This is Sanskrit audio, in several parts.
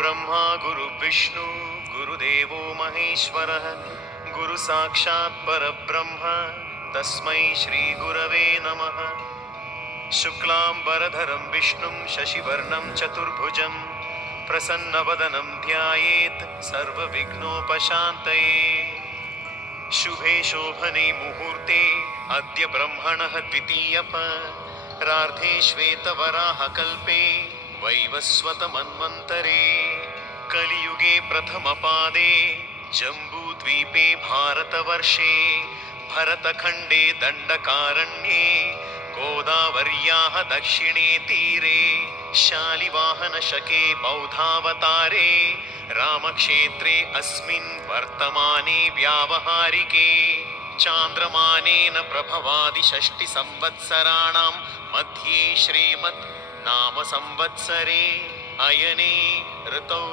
गुरुर्ब्रह्मा गुरुर्विष्णु गुरुदेवो महेश्वरः गुरु साक्षात् परब्रह्म तस्मै श्री गुरवे नमः। शुक्लांबरधरं विष्णुं शशिवर्णं चतुर्भुजं प्रसन्नवदनं ध्यायेत् सर्वविघ्नोपशान्तये। शुभे शोभने मुहूर्ते अद्य ब्रह्मणः द्वितीयपरार्धे श्वेतवराहकल्पे वैवस्वतमन्वन्तरे कलियुगे प्रथमपादे जम्बूद्वीपे भारतवर्षे भरतखण्डे दण्डकारण्ये गोदावर्याः दक्षिणे तीरे शालिवाहनशके बौद्धावतारे रामक्षेत्रे अस्मिन् वर्तमाने व्यावहारिके चान्द्रमानेन प्रभवादिषष्टिसंवत्सराणां मध्ये श्रीमत् नाम संवत्सरे अयने ऋतौ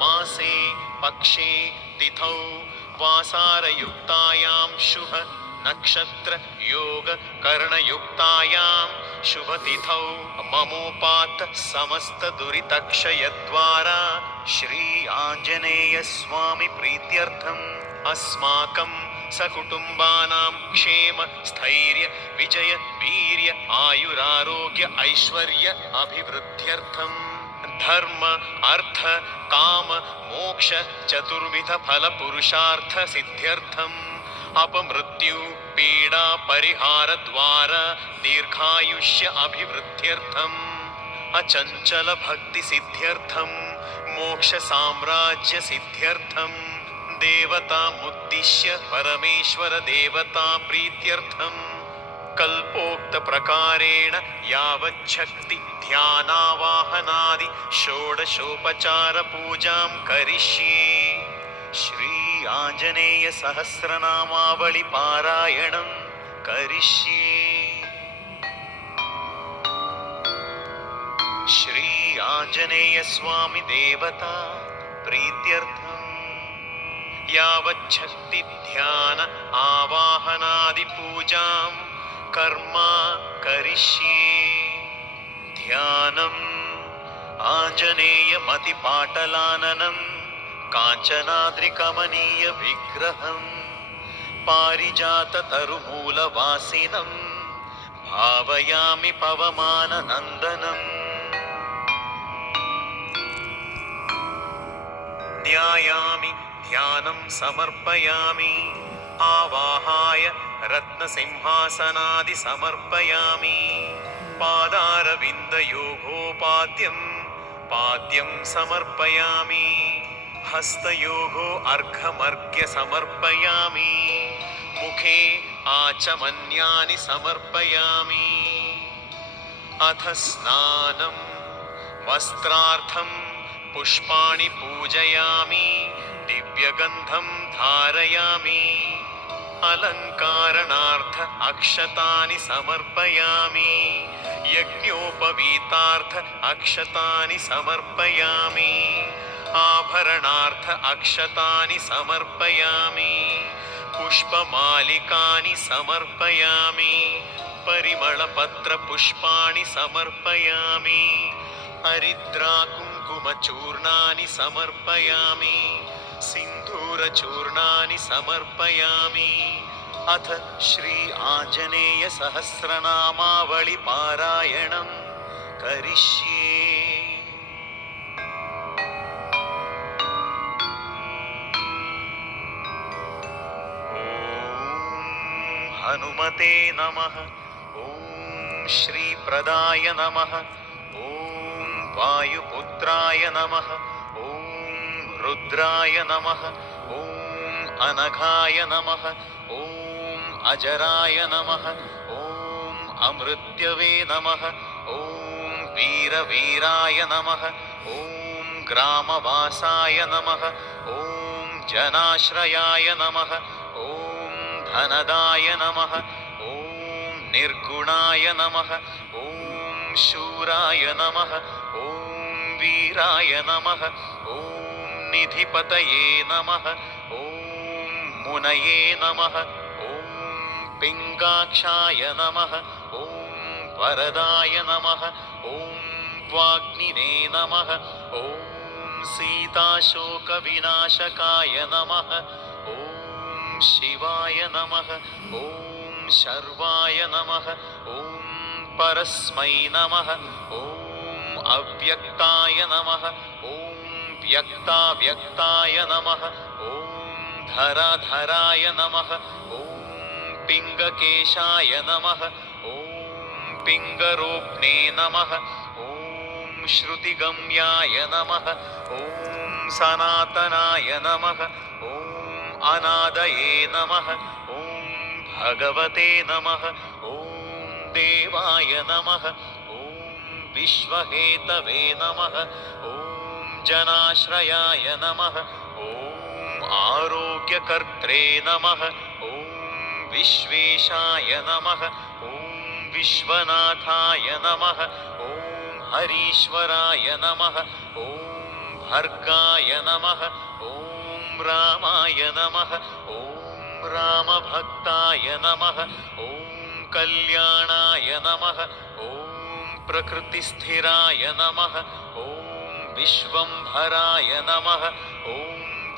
मासे पक्षे तिथौ वासारयुक्तायां शुभ नक्षत्र योग कर्णयुक्तायां शुभतिथौ ममोपात समस्त दुरितक्षयद्वारा श्री आंजनेय स्वामी प्रीत्यर्थम् अस्माकं सकुटुम्बानां क्षेम स्थैर्य विजय वीर्य आयुरारोग्य ऐश्वर्य अभिवृद्ध्यर्थं धर्म अर्थ काम मोक्ष चतुर्विध फल पुरुषार्थ सिद्ध्यर्थम् अपमृत्यु पीड़ा परिहार द्वारा दीर्घायुष्य अभिवृद्ध्यर्थम् अचंचल भक्ति सिद्ध्यर्थम् मोक्ष साम्राज्य सिद्ध्यर्थम् देवता मुद्दिश्य परमेश्वर देवता प्रीत्यर्थम् कल्पोक्त प्रकारेण यावच्छक्ति ध्यानावाहनादि षोडशोपचार पूजां करिष्ये। श्री आंजनेय सहस्रनामावळि पारायणं करिष्ये। श्री आंजनेय स्वामी देवता प्रीत्यर्थम् यावच्छक्ति ध्यान आवाहनादि पूजां कर्म करिष्ये। ध्यानम् आंजनेय मतिपाटलाननं काञ्चनाद्रिकमनीय विग्रहं पारिजात तरुमूलवासिनं भावयामि पवमाननन्दनम्। ध्यायामि ध्यानं समर्पयामि आवाहाय रत्नसिंहासनादि समर्पयामि पादारविन्दयोगोपाद्यं पाद्यं समर्पयामि हस्तयोगो अर्घमर्घ्य समर्पयामि मुखे आचमन्यानि समर्पयामि। अथ स्नानं वस्त्रार्थं पुष्पाणि पूजयामि दिव्यगन्धं धारयामि अलङ्कारणार्थ अक्षतानि समर्पयामि यज्ञोपवीतार्थ अक्षतानि समर्पयामि आभरणार्थ अक्षतानि समर्पयामि पुष्पमालिकानि समर्पयामि परिमलपत्र पुष्पाणि समर्पयामि हरिद्राकुङ्कुमचूर्णानि समर्पयामि सिन्दूरचूर्णानि समर्पयामि। अथ श्री आंजनेय सहस्रनामावळि पारायणं करिष्ये। हनुमते नमः। ॐ श्रीप्रदाय नमः। ॐ वायुपुत्राय नमः। ॐ रुद्राय नमः। ॐ अनघाय नमः। ॐ अजराय नमः। ॐ अमृत्यवे नमः। ॐ वीरवीराय नमः। ॐ ग्रामवासाय नमः। ॐ जनाश्रयाय नमः। ॐ धनदाय नमः। ॐ निर्गुणाय नमः। ॐ शूराय नमः। ॐ वीराय नमः। ॐ निधिपतये नमः। ॐ मुनये नमः। ॐ पिङ्गाक्षाय नमः। ॐ वरदाय नमः। ॐ वाग्निने नमः। ॐ सीताशोकविनाशकाय नमः। ॐ शिवाय नमः। ॐ शर्वाय नमः। ॐ परस्मै नमः। ॐ अव्यक्ताय नमः। ॐ व्यक्ताव्यक्ताय नमः। ॐ धराधराय नमः। ॐ पिङ्गकेशाय नमः। ॐ पिङ्गरोप्णे नमः। ॐ श्रुतिगम्याय नमः। ॐ सनातनाय नमः। ॐ अनादये नमः। ॐ भगवते नमः। ॐ देवाय नमः। ॐ विश्वहेतवे नमः। ॐ जनाश्रयाय नमः। ॐ आरोग्यकर्त्रे नमः। ॐ विश्वेशाय नमः। ॐ विश्वनाथाय नमः। ॐ हरीश्वराय नमः। ॐ भर्गाय नमः। ॐ रामाय नमः। ॐ रामभक्ताय नमः। ॐ कल्याणाय नमः। ॐ प्रकृतिस्थिराय नमः। ॐ विश्वम्भराय नमः। ॐ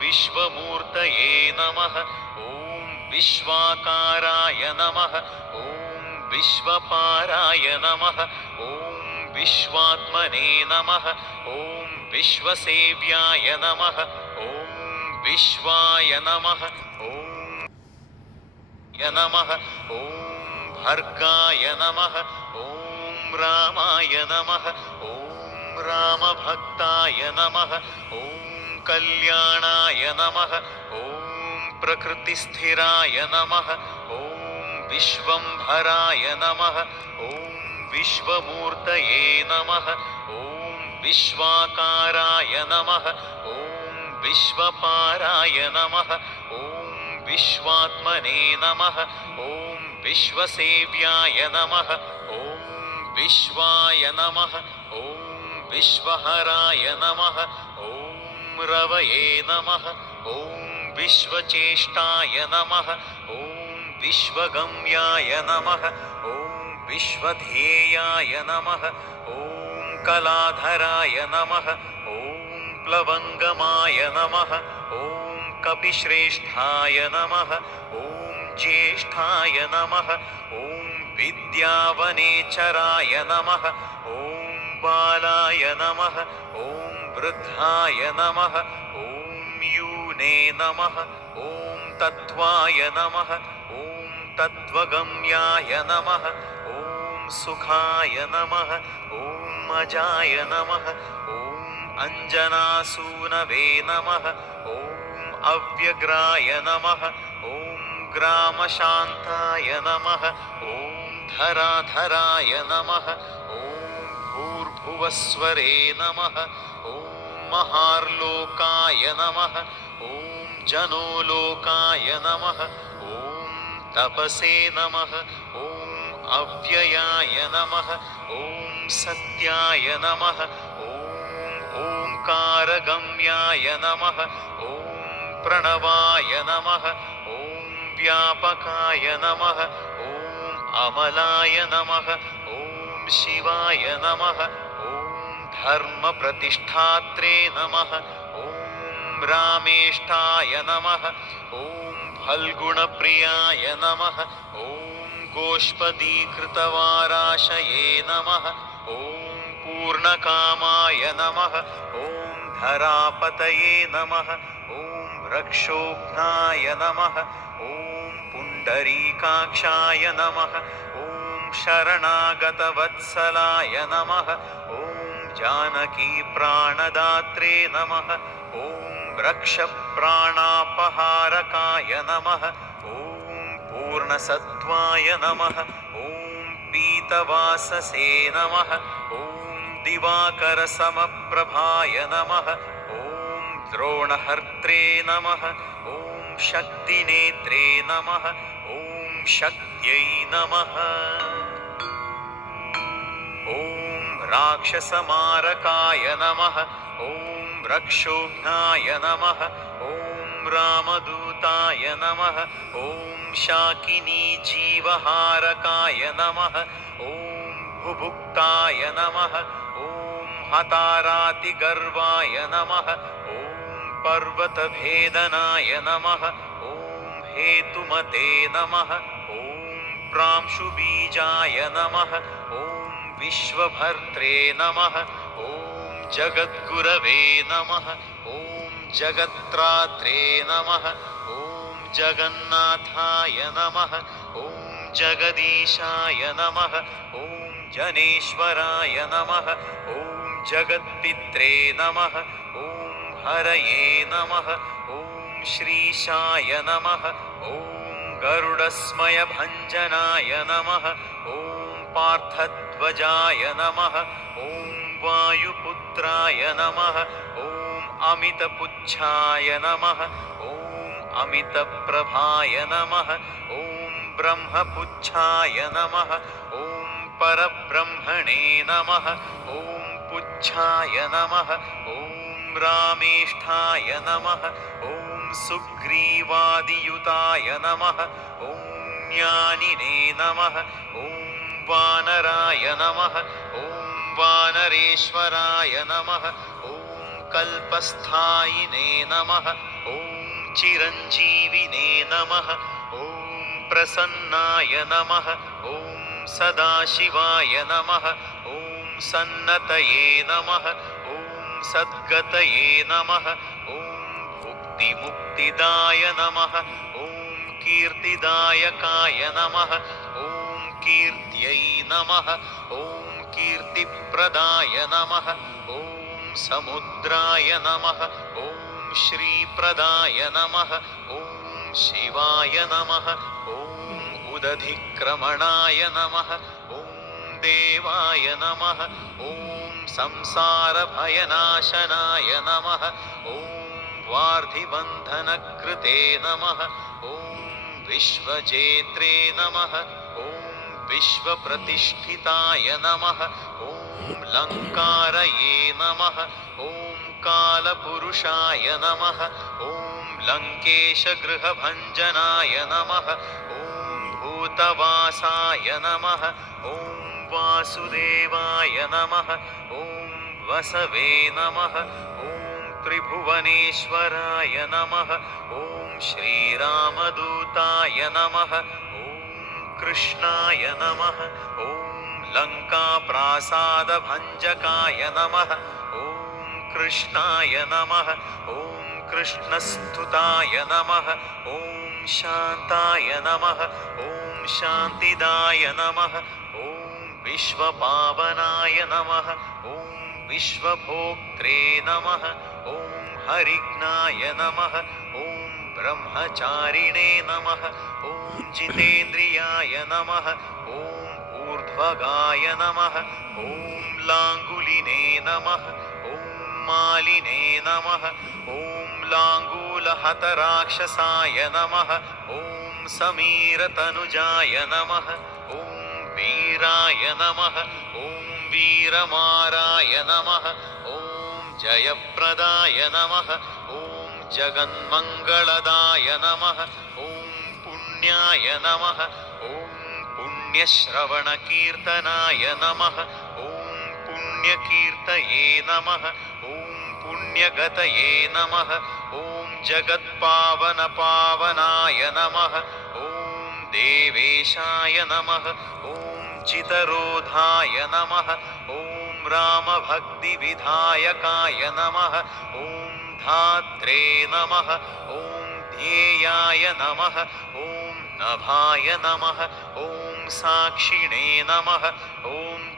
विश्वमूर्तये नमः। ॐ विश्वाकाराय नमः। ॐ विश्वपाराय नमः। ॐ विश्वात्मने नमः। ॐ विश्वसेव्याय नमः। ॐ विश्वाय नमः। ॐ नमः। ॐ भर्गाय नमः। ॐ रामाय नमः। ॐ रामभक्ताय नमः। ॐ कल्याणाय नमः। ॐ प्रकृतिस्थिराय नमः। ॐ विश्वम्भराय नमः। ॐ विश्वमूर्तये नमः। ॐ विश्वाकाराय नमः। ॐ विश्वपाराय नमः। ॐ विश्वात्मने नमः। ॐ विश्वसेव्याय नमः। ॐ विश्वाय नमः। ॐ विश्वहराय नमः। ॐ रवये नमः। ॐ विश्वचेष्टाय नमः। ॐ विश्वगम्याय नमः। ॐ विश्वध्येयाय नमः। ॐ कलाधराय नमः। ॐ प्लवङ्गमाय नमः। ॐ कपिश्रेष्ठाय नमः। ॐ ज्येष्ठाय नमः। ॐ विद्यावनेचराय नमः। ॐ बालाय नमः। ॐ वृद्धाय नमः। ॐ यूने नमः। ॐ तत्त्वाय नमः। ॐ तत्त्वगम्याय नमः। ॐ सुखाय नमः। ॐ अजाय नमः। ॐ अञ्जनासूनवे नमः। ॐ अव्यग्राय नमः। ॐ ग्रामशान्ताय नमः। ॐ धराधराय नमः। ॐ भूर्भुवस्वरे नमः। ॐ महार्लोकाय नमः। ॐ जनोलोकाय नमः। ॐ तपसे नमः। ॐ अव्ययाय नमः। ॐ सत्याय नमः। ॐ ओङ्कारगम्याय नमः। ॐ प्रणवाय नमः। ॐ व्यापकाय नमः। ॐ अमलाय नमः। ॐ शिवाय नमः। ॐ धर्मप्रतिष्ठात्रे नमः। ॐ रामेष्ठाय नमः। ॐ फल्गुणप्रियाय नमः। ॐ गोष्पदीकृतवाराशये नमः। ॐ पूर्णकामाय नमः। ॐ धरापतये नमः। ॐ रक्षोघ्नाय नमः। ॐ पुण्डरीकाक्षाय नमः। ॐ शरणागतवत्सलाय नमः। ॐ जानकीप्राणदात्रे नमः। ॐ रक्षप्राणापहारकाय नमः। ॐ पूर्णसत्त्वाय नमः। ॐ पीतवाससे नमः। ॐ दिवाकरसमप्रभाय नमः। ॐ द्रोणहर्त्रे नमः। ॐ शक्तिनेत्रे नमः। ॐ शक्त्यै नमः। ॐ राक्षसमारकाय नमः। ॐ रक्षोघ्नाय नमः। ॐ रामदूताय नमः। ॐ शाकिनीजीवहारकाय नमः। ॐ भुभुक्ताय नमः। ॐ हतारातिगर्वाय नमः ॐ पर्वतभेदनाय नमः ॐ हेतुमते नमः ॐ प्रांशुबीजाय नमः ॐ विश्वभर्त्रे नमः ॐ जगद्गुरवे नमः ॐ जगत्रात्रे नमः ॐ जगन्नाथाय नमः ॐ जगदीशाय नमः ॐ जनेश्वराय नमः ॐ जगत्पित्रे नमः ॐ हरये नमः ॐ श्रीशाय नमः ॐ गरुडस्मयभञ्जनाय नमः ॐ पार्थध्वजाय नमः ॐ वायुपुत्राय नमः ॐ अमितपुच्छाय नमः ॐ अमितप्रभाय नमः ॐ ब्रह्मपुच्छाय नमः ॐ परब्रह्मणे नमः ॐ पुच्छाय नमः ॐ रामेष्ठाय नमः ॐ सुग्रीवादियुताय नमः ॐ ज्ञानिने नमः ॐ वानराय नमः ॐ वानरेश्वराय नमः ॐ कल्पस्थायिने नमः ॐ चिरञ्जीविने नमः ॐ प्रसन्नाय नमः ॐ सदाशिवाय नमः ॐ सन्नतये नमः ॐ सद्गतये नमः ॐ भुक्तिमुक्तिदाय नमः ॐ कीर्तिदायकाय नमः ॐ कीर्त्यै नमः ॐ कीर्तिप्रदाय नमः ॐ समुद्राय नमः ॐ श्रीप्रदाय नमः ॐ शिवाय नमः ॐ उदधिक्रमणाय नमः ॐ देवाय नमः ॐ संसारभयनाशनाय नमः ॐ वार्धिबन्धनकृते नमः ॐ विश्वजेत्रे नमः ॐ विश्वप्रतिष्ठिताय नमः ॐ लङ्कारये नमः ॐ कालपुरुषाय नमः ॐ लङ्केशगृहभञ्जनाय नमः ॐ भूतवासाय नमः ॐ वासुदेवाय नमः ॐ वसवे नमः ॐ त्रिभुवनेश्वराय नमः ॐ श्रीरामदूताय नमः ॐ कृष्णाय नमः ॐ लङ्काप्रासादभञ्जकाय नमः ॐ कृष्णाय नमः ॐ कृष्णस्तुताय नमः ॐ शान्ताय नमः ॐ शान्तिदाय नमः ॐ विश्वपावनाय नमः ॐ विश्वभोक्त्रे नमः ॐ हरिघ्नाय नमः ॐ ब्रह्मचारिणे नमः ॐ जितेन्द्रियाय नमः ॐ ऊर्ध्वगाय नमः ॐ लाङ्गुलिने नमः ॐ मालिने नमः ॐ लाङ्गूलहतराक्षसाय नमः ॐ समीरतनुजाय नमः ॐ वीराय नमः ॐ वीरमाराय नमः ॐ जयप्रदाय नमः ॐ जगन्मङ्गलदाय नमः ॐ पुण्याय नमः ॐ पुण्यश्रवणकीर्तनाय नमः ॐ पुण्यकीर्तये नमः ॐ पुण्यगतये नमः ॐ जगत्पावनपावनाय नमः ॐ देवेशाय नमः ॐ चितरोधाय नमः ॐ रामभक्तिविधायकाय नमः ॐ धात्रे नमः ॐ ध्येयाय नमः ॐ नभाय नमः ॐ साक्षिणे नमः ॐ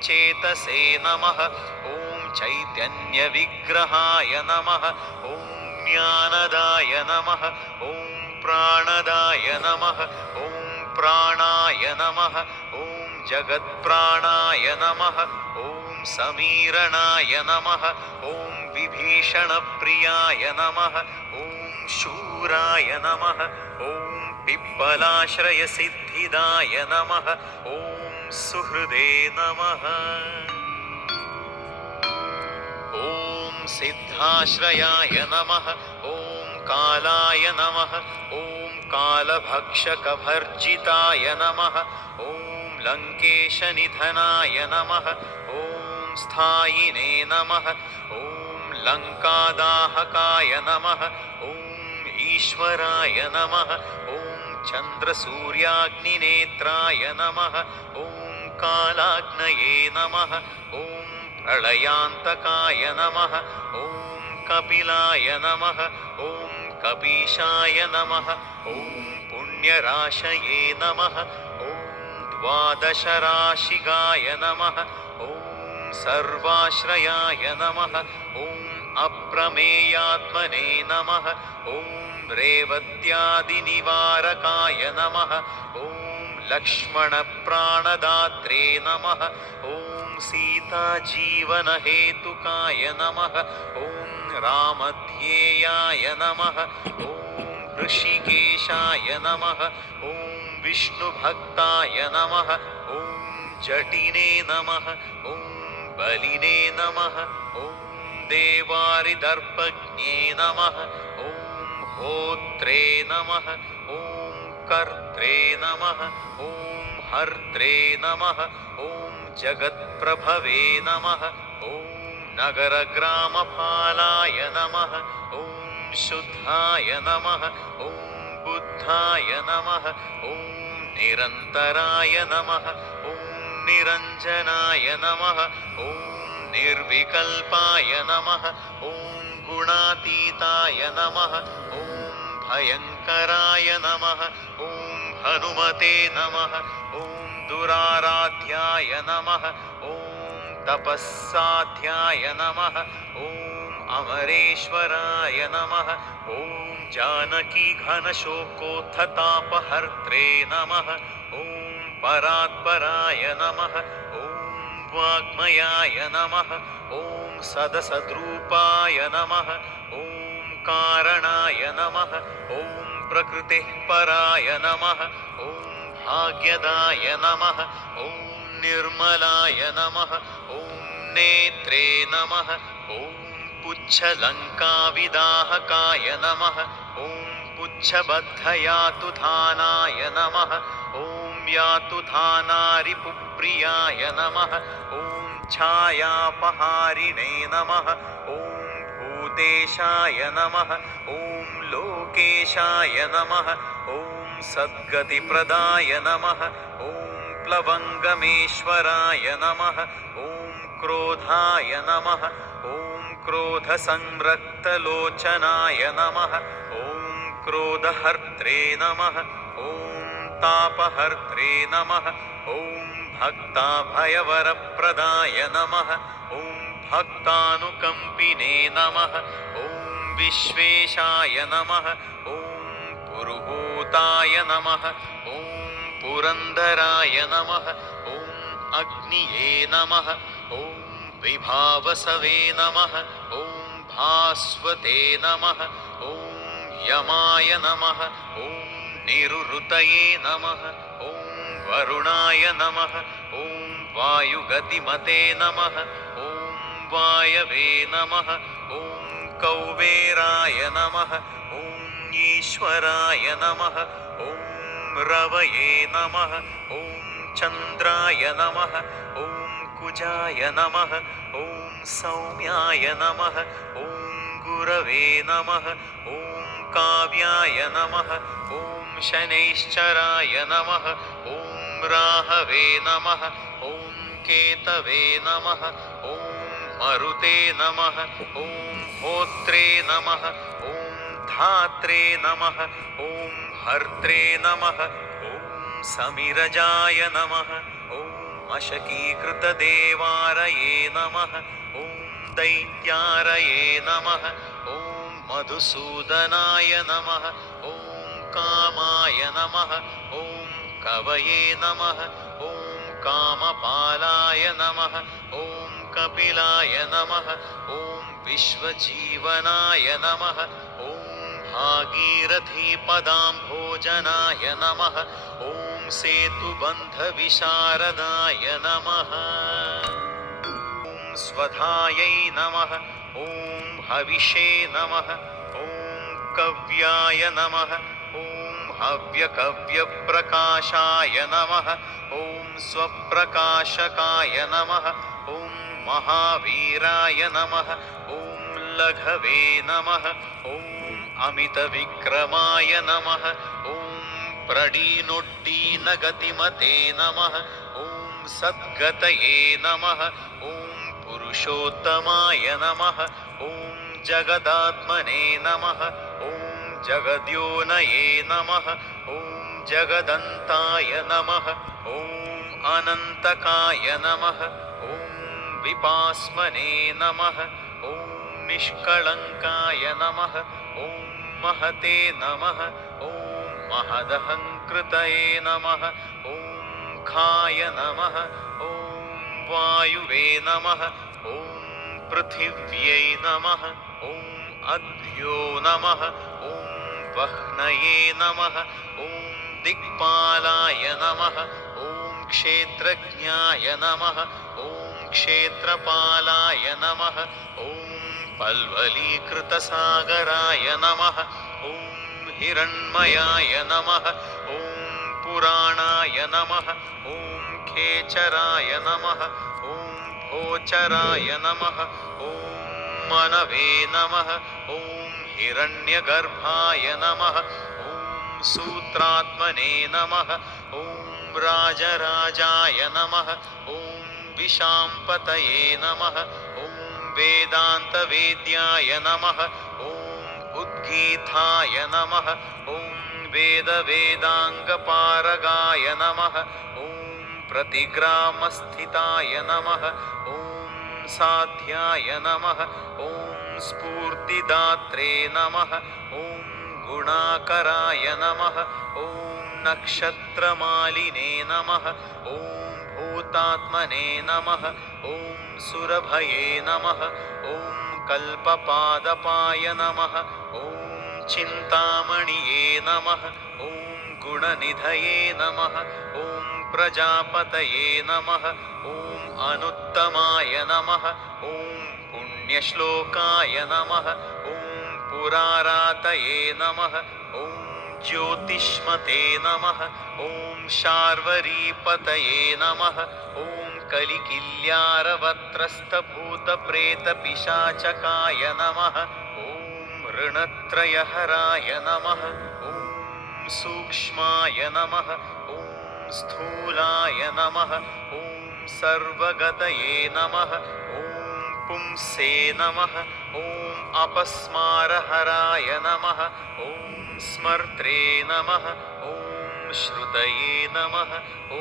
चेतसे नमः ॐ चैतन्यविग्रहाय नमः ॐ ज्ञानदाय नमः ॐ प्राणदाय नमः ॐ प्राणाय नमः ॐ जगत्प्राणाय नमः ॐ समीरणाय नमः ॐ विभीषणप्रियाय नमः ॐ शूराय नमः ॐ पिप्पलाश्रयसिद्धिदाय नमः ॐ सुहृदे नमः ॐ सिद्धाश्रयाय नमः ॐ कालाय नमः ॐ कालभक्षकभर्जिताय नमः ॐ लङ्केशनिधनाय नमः ॐ स्थायिने नमः ॐ लङ्कादाहकाय नमः ॐ ईश्वराय नमः ॐ चन्द्रसूर्याग्निनेत्राय नमः ॐ कालाग्नये नमः ॐ प्रलयान्तकाय नमः ॐ कपिलाय नमः ॐ कपीशाय नमः ॐ पुण्यराशये नमः ॐ द्वादशराशिगाय नमः ॐ सर्वाश्रयाय नमः ॐ अप्रमेयात्मने नमः ॐ रेवत्यादिनिवारकाय नमः ॐ लक्ष्मणप्राणदात्रे नमः ॐ सीताजीवनहेतुकाय नमः ॐ रामध्येयाय नमः ॐ ऋषिकेशाय नमः ॐ विष्णुभक्ताय नमः ॐ जटिने नमः ॐ बलिने नमः ॐ देवारिदर्पज्ञे नमः ॐ होत्रे नमः ॐ कर्त्रे नमः ॐ हर्त्रे नमः ॐ जगत्प्रभवे नमः ॐ नगरग्रामपालाय नमः ॐ शुद्धाय नमः ॐ बुद्धाय नमः ॐ निरन्तराय नमः ॐ निरञ्जनाय नमः ॐ निर्विकल्पाय नमः ॐ गुणातीताय नमः ॐ भयङ्कराय नमः ॐ हनुमते नमः ॐ दुराराध्याय नमः ॐ तपस्साध्याय नमः ॐ अमरेश्वराय नमः ॐ जानकीघनशोकोत्थतापहर्त्रे नमः ॐ परात्पराय नमः ॐ वाग्मयाय नमः ॐ सदसद्रूपाय नमः ॐ कारणाय नमः ॐ प्रकृतिः पराय नमः ॐ भाग्यदाय नमः ॐ निर्मलाय नमः ॐ नेत्रे नमः ॐ पुच्छलङ्काविदाहकाय नमः ॐ पुच्छबद्धयातुधानाय नमः ॐ यातुधानारिपुप्रियाय नमः ॐ छायापहारिणे नमः ॐ भूतेशाय नमः ॐ लोकेशाय नमः ॐ सद्गतिप्रदाय नमः ॐ प्लवङ्गमेश्वराय नमः ॐ क्रोधाय नमः ॐ क्रोधसंरक्तलोचनाय नमः ॐ क्रोधहर्त्रे नमः ॐ तापहर्त्रे नमः ॐ भक्ताभयवरप्रदाय नमः ॐ भक्तानुकम्पिने नमः ॐ विश्वेशाय नमः ॐ पुरुहूताय नमः ॐ पुरन्दराय नमः ॐ अग्निये नमः ॐ विभावसवे नमः ॐ भास्वते नमः ॐ यमाय नमः ॐ निरुरुतये नमः ॐ वरुणाय नमः ॐ वायुगतिमते नमः ॐ वायवे नमः ॐ कौबेराय नमः ॐ ईश्वराय नमः ॐ रवये नमः ॐ चन्द्राय नमः ॐ कुजाय नमः ॐ सौम्याय नमः ॐ गुरवे नमः ॐ काव्याय नमः ॐ शनैश्चराय नमः ॐ राहवे नमः ॐ केतवे नमः ॐ मरुते नमः ॐ होत्रे नमः ॐ धात्रे नमः ॐ हर्त्रे नमः ॐ समिरजाय नमः ॐ अशकीकृतदेवारये नमः ॐ दैत्यारये नमः ॐ मधुसूदनाय नमः ॐ कामाय नमः ॐ कवये नमः ॐ कामपालाय नमः ॐ कपिलाय नमः ॐ विश्वजीवनाय नमः ॐ भागीरथीपदाम्भोजनाय नमः ॐ सेतुबन्धविशारदाय नमः ॐ स्वधायै नमः ॐ हविषे नमः ॐ कव्याय नमः ॐ हव्यकव्यप्रकाशाय नमः ॐ स्वप्रकाशकाय नमः ॐ महावीराय नमः ॐ लघवे नमः ॐ अमितविक्रमाय नमः ॐ प्रणीनोड्डीनगतिमते नमः ॐ सद्गतये नमः ॐ पुरुषोत्तमाय नमः ॐ जगदात्मने नमः ॐ जगद्योनये नमः ॐ जगदन्ताय नमः ॐ अनन्तकाय नमः ॐ विपास्मने नमः ॐ निष्कळङ्काय नमः ॐ महते नमः ॐ महदहङ्कृतये नमः ॐ खाय नमः ॐ वायुवे नमः ॐ पृथिव्यै नमः ॐ अद्भ्यो नमः ॐ वह्नये नमः ॐ दिक्पालाय नमः ॐ क्षेत्रज्ञाय नमः ॐ क्षेत्रपालाय नमः ॐ पल्वलीकृतसागराय नमः ॐ हिरण्मयाय नमः ॐ पुराणाय नमः ॐ खेचराय नमः ॐ भोचराय नमः ॐ मनवे नमः ॐ हिरण्यगर्भाय नमः ॐ सूत्रात्मने नमः ॐ राजराजाय नमः ॐ विशाम्पतये नमः ॐ वेदान्तवेद्याय नमः ॐ उद्गीताय नमः ॐ वेदवेदाङ्गपारगाय नमः ॐ प्रतिग्रामस्थिताय नमः ॐ साध्याय नमः ॐ स्फूर्तिदात्रे नमः ॐ गुणाकराय नमः ॐ नक्षत्रमालिने नमः ॐ भूतात्मने नमः ॐ सुरभये नमः ॐ कल्पपादपाय नमः ॐ चिन्तामणिये नमः ॐ गुणनिधये नमः ॐ प्रजापतये नमः ॐ अनुत्तमाय नमः ॐ पुण्यश्लोकाय नमः ॐ पुरारातये नमः ॐ ज्योतिष्मते नमः ॐ शार्वरीपतये नमः ॐ कलिकिल्यारवत्रस्थभूतप्रेतपिशाचकाय नमः ॐ ऋणत्रयहराय नमः ॐ सूक्ष्माय नमः ॐ स्थूलाय नमः ॐ सर्वगतये नमः ॐ पुंसे नमः ॐ अपस्मारहराय नमः ॐ स्मर्त्रे नमः ॐ श्रुतये नमः ॐ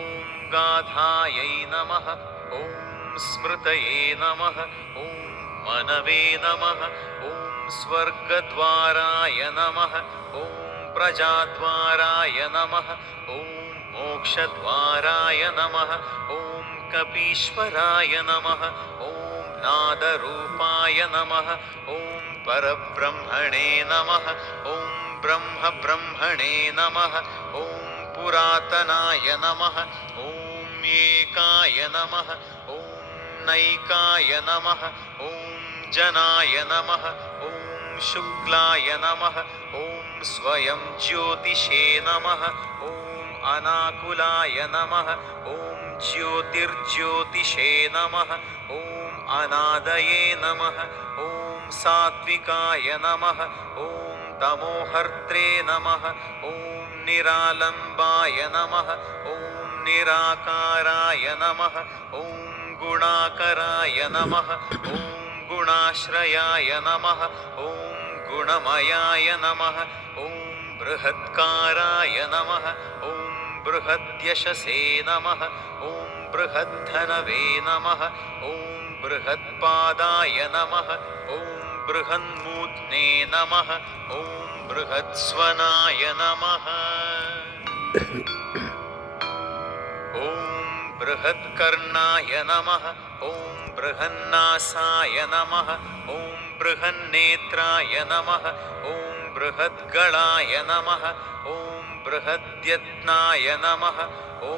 गाधायै नमः ॐ स्मृतये नमः ॐ मनवे नमः ॐ स्वर्गद्वाराय नमः ॐ प्रजाद्वाराय नमः ॐ मोक्षद्वाराय नमः ॐ कपीश्वराय नमः ॐ नादरूपाय नमः ॐ परब्रह्मणे नमः ॐ ब्रह्मब्रह्मणे नमः ॐ पुरातनाय नमः ॐ एकाय नमः ॐ नैकाय नमः ॐ जनाय नमः ॐ शुक्लाय नमः ॐ स्वयं ज्योतिषे नमः ॐ अनाकुलाय नमः ॐ ज्योतिर्ज्योतिषे नमः ॐ अनादये नमः ॐ सात्विकाय नमः ॐ तमोहर्त्रे नमः ॐ निरालम्बाय नमः ॐ निराकाराय नमः ॐ गुणाकराय नमः ॐ गुणाश्रयाय नमः ॐ गुणमयाय नमः ॐ बृहत्काराय नमः ॐ बृहद्यशसे नमः ॐ बृहद्धनवे नमः ॐ बृहत्पादाय नमः ॐ बृहन्मूर्ध्ने नमः ॐ बृहत्स्वनाय नमः ॐ बृहत्कर्णाय नमः ॐ बृहन्नासाय नमः ॐ बृहन्नेत्राय नमः ॐ बृहद्गणाय नमः ॐ बृहद्यत्नाय नमः ॐ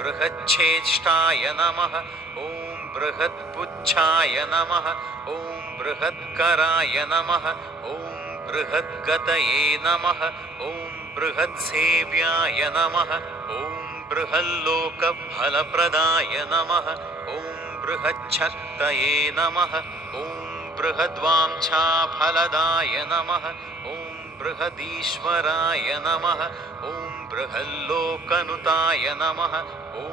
बृहच्छेष्टाय नमः ॐ बृहत्पुच्छाय नमः ॐ बृहत्कराय नमः ॐ बृहद्गतये नमः ॐ बृहत्सेव्याय नमः ॐ बृहल्लोकफलप्रदाय नमः ॐ बृहच्छक्तये नमः ॐ बृहद्वाञ्छाफलदाय नमः ॐ बृहदीश्वराय नमः ॐ बृहल्लोकनुताय नमः ॐ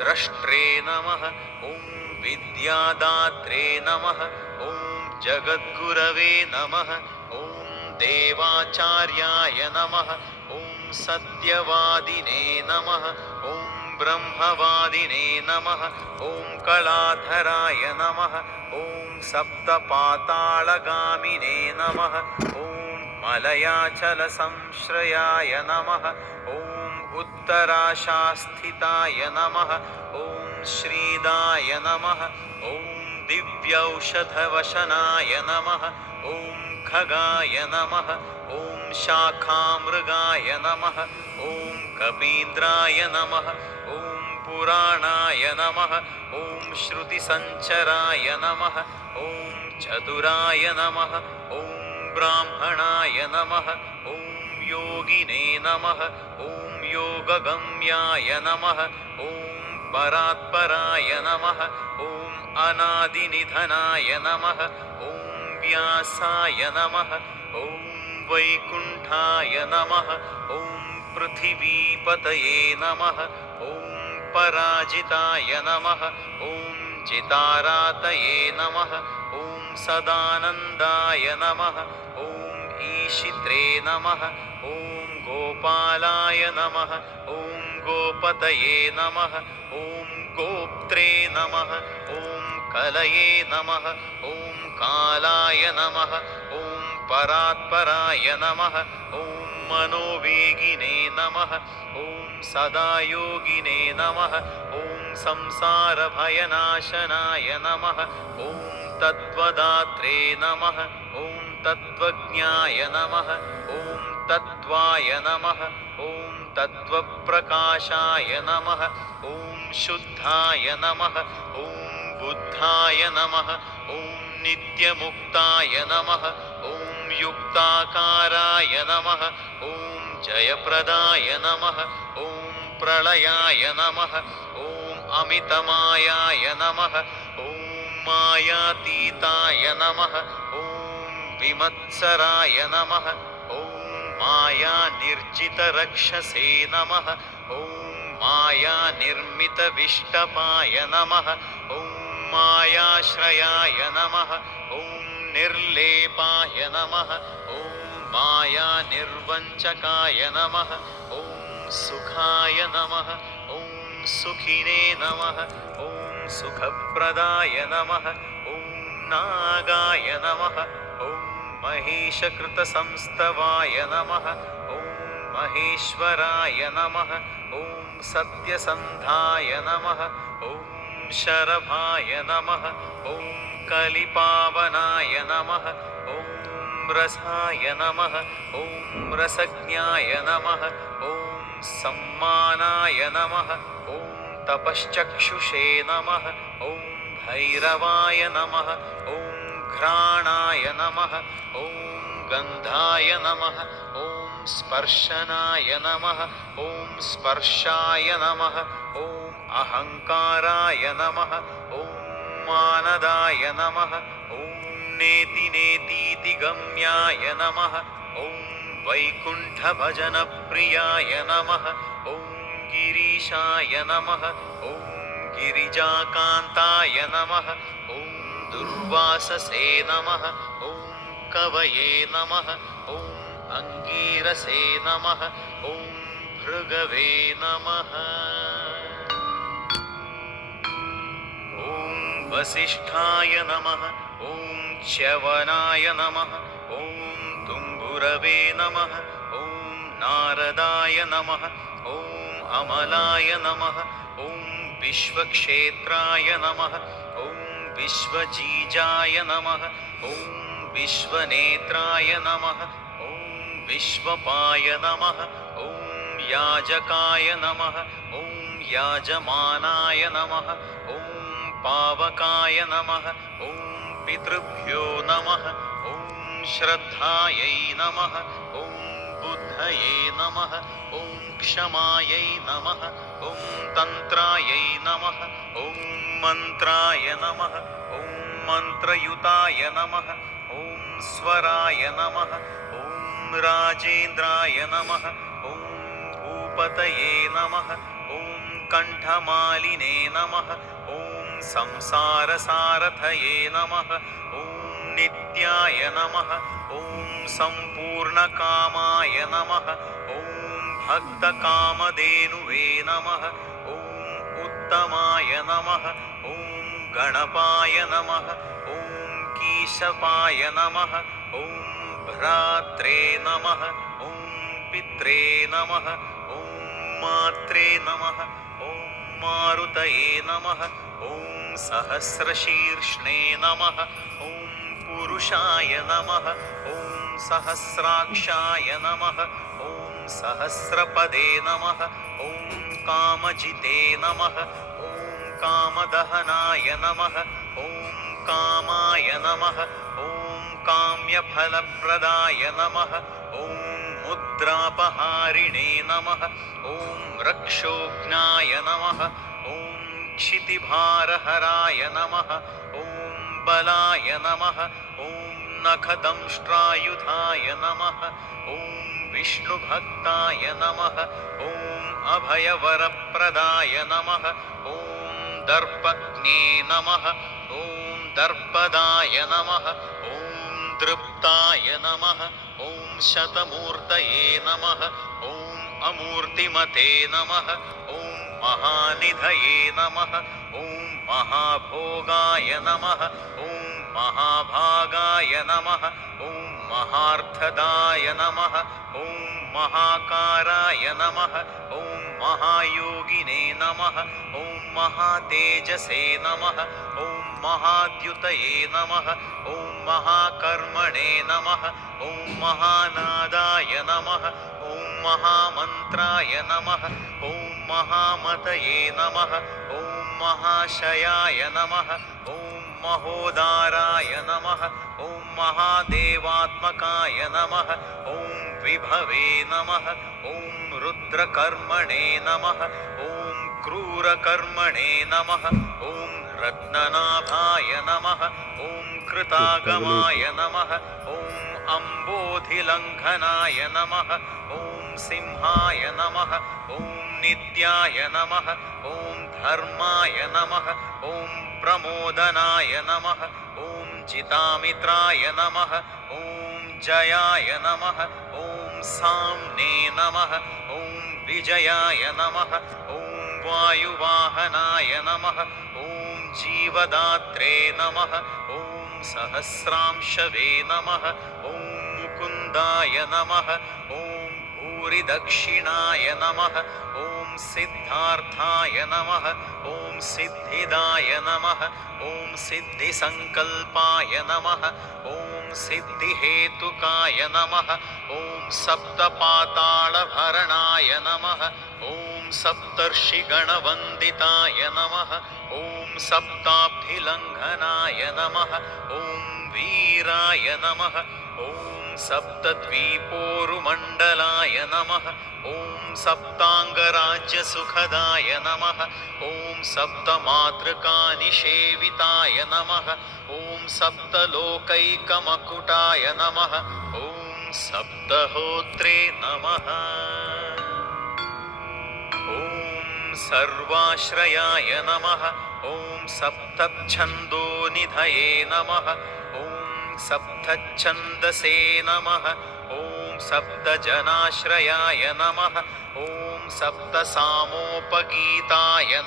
द्रष्ट्रे नमः ॐ विद्यादात्रे नमः ॐ जगद्गुरवे नमः ॐ देवाचार्याय नमः ॐ सत्यवादिने नमः ॐ ब्रह्मवादिने नमः ॐ कलाधराय नमः ॐ सप्तपातालगामिने नमः ॐ मलयाचलसंश्रयाय नमः ॐ उत्तराशास्थिताय नमः ॐ श्रीदाय नमः ॐ दिव्यौषधवशनाय नमः ॐ खगाय नमः ॐ शाखामृगाय नमः ॐ कपीन्द्राय नमः ॐ पुराणाय नमः ॐ श्रुतिसञ्चराय नमः ॐ चतुराय नमः ॐ ब्राह्मणाय नमः ॐ योगिने नमः ॐ योगगम्याय नमः ॐ परात्पराय नमः ॐ अनादिनिधनाय नमः ॐ व्यासाय नमः ॐ वैकुण्ठाय नमः ॐ पृथिवीपतये नमः ॐ पराजिताय नमः ॐ चितारातये नमः ॐ सदानन्दाय नमः ॐ ईशित्रे नमः ॐ गोपालाय नमः ॐ गोपतये नमः ॐ गोप्त्रे नमः ॐ कलये नमः ॐ कालाय नमः ॐ परात्पराय नमः ॐ मनोवेगिने नमः ॐ सदायोगिने नमः ॐ संसारभयनाशनाय नमः ॐ तत्त्वदात्रे नमः ॐ तत्त्वज्ञाय नमः ॐ तत्त्वाय नमः ॐ तत्त्वप्रकाशाय नमः ॐ शुद्धाय नमः ॐ बुद्धाय नमः ॐ नित्यमुक्ताय नमः ॐ युक्ताकाराय नमः ॐ जयप्रदाय नमः ॐ प्रलयाय नमः ॐ अमितमायाय नमः ॐ मायातीताय नमः ॐ विमत्सराय नमः ॐ मायानिर्जितरक्षसे नमः ॐ मायानिर्मितविष्टपाय नमः ॐ मायाश्रयाय नमः ॐ निर्लेपाय नमः ॐ मायानिर्वञ्चकाय नमः ॐ सुखाय नमः ॐ सुखिने नमः ॐ सुखप्रदाय नमः ॐ नागाय नमः ॐ महिषकृतसंस्तवाय नमः ॐ महेश्वराय नमः ॐ सत्यसन्धाय नमः ॐ शरभाय नमः ॐ कलिपावनाय नमः ॐ रसाय नमः ॐ रसज्ञाय नमः ॐ सम्मानाय नमः ॐ तपश्चक्षुषे नमः ॐ भैरवाय नमः ॐ घ्राणाय नमः ॐ गन्धाय नमः ॐ स्पर्शनाय नमः ॐ स्पर्शाय नमः ॐ अहङ्काराय नमः ॐ मानदाय नमः ॐ नेति नेतीति गम्याय नमः ॐ वैकुण्ठभजनप्रियाय नमः ॐ गिरीशाय नमः ॐ गिरिजाकान्ताय नमः ॐ दुर्वाससे नमः ॐ कवये नमः ॐ अङ्गीरसे नमः ॐ भृगवे नमः ॐ वसिष्ठाय नमः ॐ च्यवनाय नमः ॐ तुम्बुरवे नमः ॐ नारदाय नमः ॐ अमलाय नमः ॐ विश्वक्षेत्राय नमः ॐ विश्वजीजाय नमः ॐ विश्वनेत्राय नमः ॐ विश्वपाय नमः ॐ याजकाय नमः ॐ याजमानाय नमः ॐ पावकाय नमः ॐ पितृभ्यो नमः ॐ श्रद्धायै नमः ॐ बुद्धये नमः ॐ क्षमायै नमः ॐ तन्त्रायै नमः ॐ मंत्राय नमः ॐ मंत्रयुताय नमः ॐ स्वराय नमः ॐ राजेन्द्राय नमः ॐ भूपतये नमः ॐ कंठमालिने नमः ॐ संसारसारथये नमः ॐ नित्याय नमः ॐ सम्पूर्णकामाय नमः ॐ भक्तकामधेनुवे नमः ॐ उत्तमाय नमः ॐ गणपाय नमः ॐ कीशवाय नमः ॐ भ्रात्रे नमः ॐ पित्रे नमः ॐ मात्रे नमः ॐ मारुतये नमः ॐ सहस्रशीर्ष्णे नमः ॐ पुरुषाय नमः ॐ सहस्राक्षाय नमः ॐ सहस्रपदे नमः ॐ कामजिते नमः ॐ कामदहनाय नमः ॐ कामाय नमः ॐ काम्यफलप्रदाय नमः ॐ मुद्रापहारिणे नमः ॐ रक्षोघ्नाय नमः ॐ क्षितिभारहराय नमः ॐ बलाय नमः ॐ नखदंष्ट्रायुधाय नमः ॐ विष्णुभक्ताय नमः ॐ अभयवरप्रदाय नमः ॐ दर्पज्ञे नमः ॐ दर्पदाय नमः ॐ दृप्ताय नमः ॐ शतमूर्तये नमः ॐ अमूर्तिमते नमः ॐ महानिधये नमः ॐ महाभोगाय नमः ॐ महाभागाय नमः ॐ महार्थदाय नमः ॐ महाकाराय नमः ॐ महायोगिने नमः ॐ महातेजसे नमः ॐ महाद्युतये नमः ॐ महाकर्मणे नमः ॐ महानादाय नमः ॐ महामन्त्राय नमः ॐ महामतये नमः ॐ महाशयाय नमः ॐ महोदाराय नमः ॐ महादेवात्मकाय नमः ॐ विभवे नमः ॐ रुद्रकर्मणे नमः ॐ क्रूरकर्मणे नमः ॐ रत्ननाभाय नमः ॐ कृतागमाय नमः ॐ अम्बोधिलङ्घनाय नमः ॐ सिंहाय नमः ॐ नित्याय नमः ॐ धर्माय नमः ॐ प्रमोदनाय नमः ॐ चितामित्राय नमः ॐ जयाय नमः ॐ साम्ने नमः ॐ विजयाय नमः ॐ वायुवाहनाय नमः ॐ जीवदात्रे नमः ॐ सहस्रांशवे नमः ॐ मुकुन्दाय नमः ॐ भूरिदक्षिणाय नमः ॐ सिद्धार्थाय नमः ॐ सिद्धिदाय नमः ॐ सिद्धिसङ्कल्पाय नमः ॐ सिद्धिहेतुकाय नमः ॐ सप्तपातालभरणाय नमः ॐ सप्तर्षिगणवन्दिताय नमः ॐ सप्ताब्धिलङ्घनाय नमः ॐ वीराय नमः ॐ सप्तद्वीपोरुमण्डलाय नमः ॐ सप्ताङ्गराज्यसुखदाय नमः ॐ सप्तमातृकानिषेविताय नमः ॐ सप्तलोकैकमकुटाय नमः ॐ सप्तहोत्रे नमः ॐ सर्वाश्रयाय नमः ॐ सप्तच्छन्दोनिधये नमः ॐ सप्तच्छन्दसे नमः ॐ सप्तजनाश्रयाय नमः ॐ सप्तसामोपगीताय